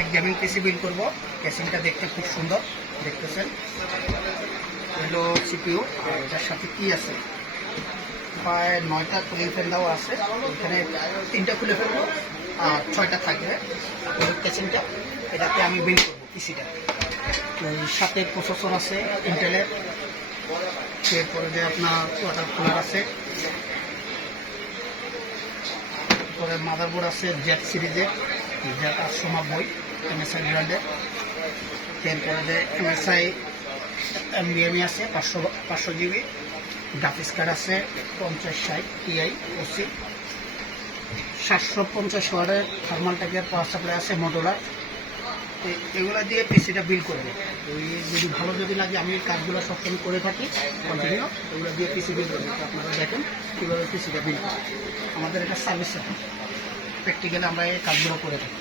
এক গেমিং পিসি বিল করবো। কেসিংটা দেখতে খুব সুন্দর দেখতেছেন। হলো সিপিইউ, আর এটার সাথে কি আছে, প্রায় 9টা কুলিং ফ্যান দেওয়া আছে। এখানে 3টা খুলে ফেলবো আর 6টা থাকবে ওই কেসিংটা। এটাতে আমি বিল করবো পিসিটা। ওই সাথে প্রসেসর আছে ইন্টেলের, এরপরে যে আপনার ওয়াটার কুলার আছে, তারপরে মাদারবোর্ড আছে জেড সিরিজের, জেড 890 MSI ব্র্যান্ডের। এরপরে যে MSI NVMe আছে 500 GB। গ্রাফিক্স কার্ড আছে 5060 Ti OC। 750 ওয়াটের থার্মাল ট্যাগের পাওয়ার সাপ্লাই আছে মোটরলার। এগুলো দিয়ে পিসিটা বিল করবে। ওই যদি ভালো যদি লাগে, আমি কাজগুলো সবসময় করে থাকি কন্টিনিউ, এগুলো দিয়ে পিসি বিল করবে। আপনারা দেখেন কীভাবে পিসিটা বিল করে। আমাদের এটা সার্ভিস সেন্টার, প্র্যাকটিক্যালি আমরা এই কাজগুলো করে থাকি।